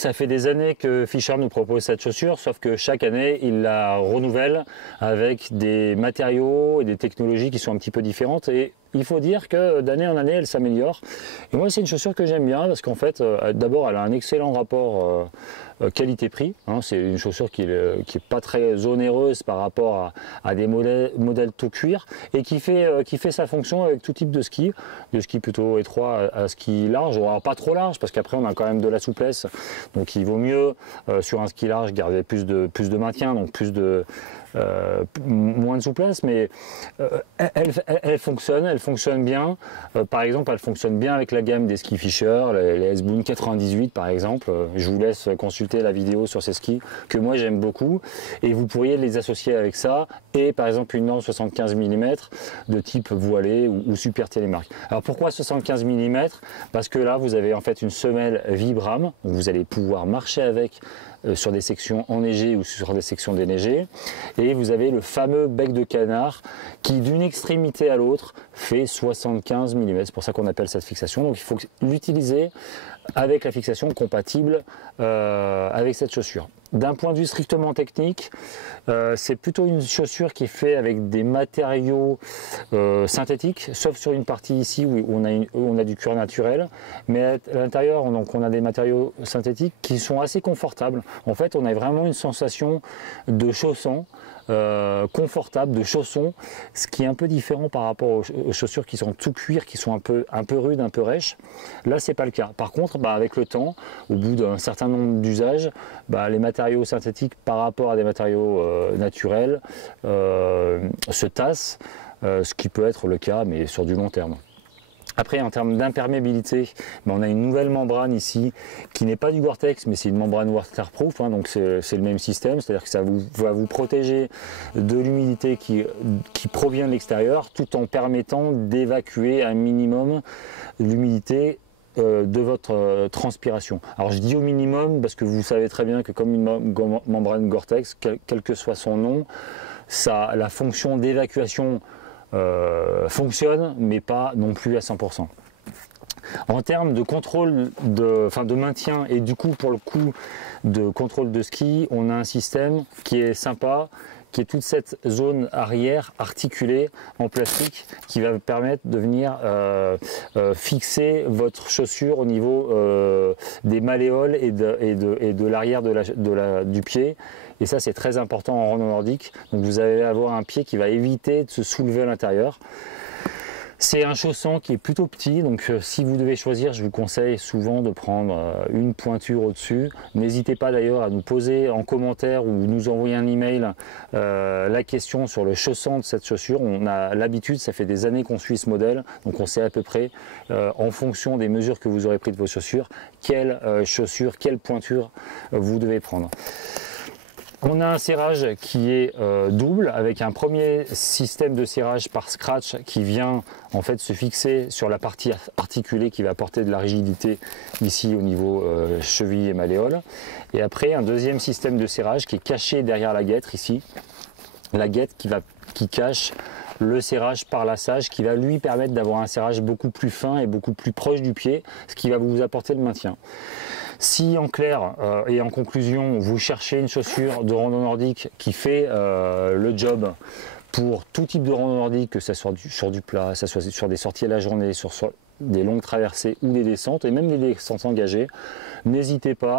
Ça fait des années que Fischer nous propose cette chaussure, sauf que chaque année, il la renouvelle avec des matériaux et des technologies qui sont un petit peu différentes. Et il faut dire que d'année en année, elle s'améliore. Et moi, c'est une chaussure que j'aime bien parce qu'en fait, d'abord, elle a un excellent rapport qualité-prix. Hein. C'est une chaussure qui est pas très onéreuse par rapport à des modèles tout cuir et qui fait sa fonction avec tout type de ski plutôt étroit à ski large. Alors pas trop large parce qu'après, on a quand même de la souplesse. Donc il vaut mieux sur un ski large garder plus de maintien, donc moins de souplesse, mais elle fonctionne bien. Par exemple, elle fonctionne bien avec la gamme des skis Fischer, les S-Boon 98 par exemple. Je vous laisse consulter la vidéo sur ces skis que moi j'aime beaucoup, et vous pourriez les associer avec ça et par exemple une norme 75 mm de type voilé ou super télémarque. Alors pourquoi 75 mm? Parce que là vous avez en fait une semelle Vibram, où vous allez pouvoir marcher avec sur des sections enneigées ou sur des sections déneigées, et vous avez le fameux bec de canard qui d'une extrémité à l'autre fait 75 mm. C'est pour ça qu'on appelle cette fixation. Donc il faut l'utiliser avec la fixation compatible avec cette chaussure. D'un point de vue strictement technique, c'est plutôt une chaussure qui est faite avec des matériaux synthétiques, sauf sur une partie ici où on a du cuir naturel, mais à l'intérieur on a des matériaux synthétiques qui sont assez confortables. En fait, on a vraiment une sensation de chaussons confortable, de chaussons, ce qui est un peu différent par rapport aux chaussures qui sont tout cuir, qui sont un peu rudes, un peu rêches. Là, c'est pas le cas. Par contre, avec le temps, au bout d'un certain nombre d'usages, les matériaux synthétiques par rapport à des matériaux naturels se tassent, ce qui peut être le cas, mais sur du long terme. Après, en termes d'imperméabilité, on a une nouvelle membrane ici qui n'est pas du Gore-Tex, mais c'est une membrane waterproof, donc c'est le même système, c'est-à-dire que ça va vous protéger de l'humidité qui provient de l'extérieur, tout en permettant d'évacuer un minimum l'humidité de votre transpiration. Alors je dis au minimum parce que vous savez très bien que comme une membrane Gore-Tex, quel que soit son nom, la fonction d'évacuation fonctionne, mais pas non plus à 100%. En termes de contrôle de maintien et du coup pour le coup de contrôle de ski, on a un système qui est sympa, qui est toute cette zone arrière articulée en plastique qui va permettre de venir fixer votre chaussure au niveau des malléoles et de l'arrière du pied. Et ça, c'est très important en rando nordique. Donc vous allez avoir un pied qui va éviter de se soulever à l'intérieur. C'est un chausson qui est plutôt petit, donc si vous devez choisir, je vous conseille souvent de prendre une pointure au-dessus. N'hésitez pas d'ailleurs à nous poser en commentaire ou nous envoyer un email la question sur le chausson de cette chaussure. On a l'habitude, ça fait des années qu'on suit ce modèle, donc on sait à peu près, en fonction des mesures que vous aurez prises de vos chaussures, quelle chaussure, quelle pointure vous devez prendre. On a un serrage qui est double avec un premier système de serrage par scratch qui vient en fait se fixer sur la partie articulée qui va apporter de la rigidité ici au niveau cheville et malléole. Et après un deuxième système de serrage qui est caché derrière la guêtre ici. La guêtre qui cache le serrage par lassage qui va lui permettre d'avoir un serrage beaucoup plus fin et beaucoup plus proche du pied, ce qui va vous apporter le maintien. Si en clair et en conclusion, vous cherchez une chaussure de rando nordique qui fait le job pour tout type de rando nordique, que ce soit sur du plat, que ce soit sur des sorties à la journée, sur des longues traversées ou des descentes, et même des descentes engagées, n'hésitez pas.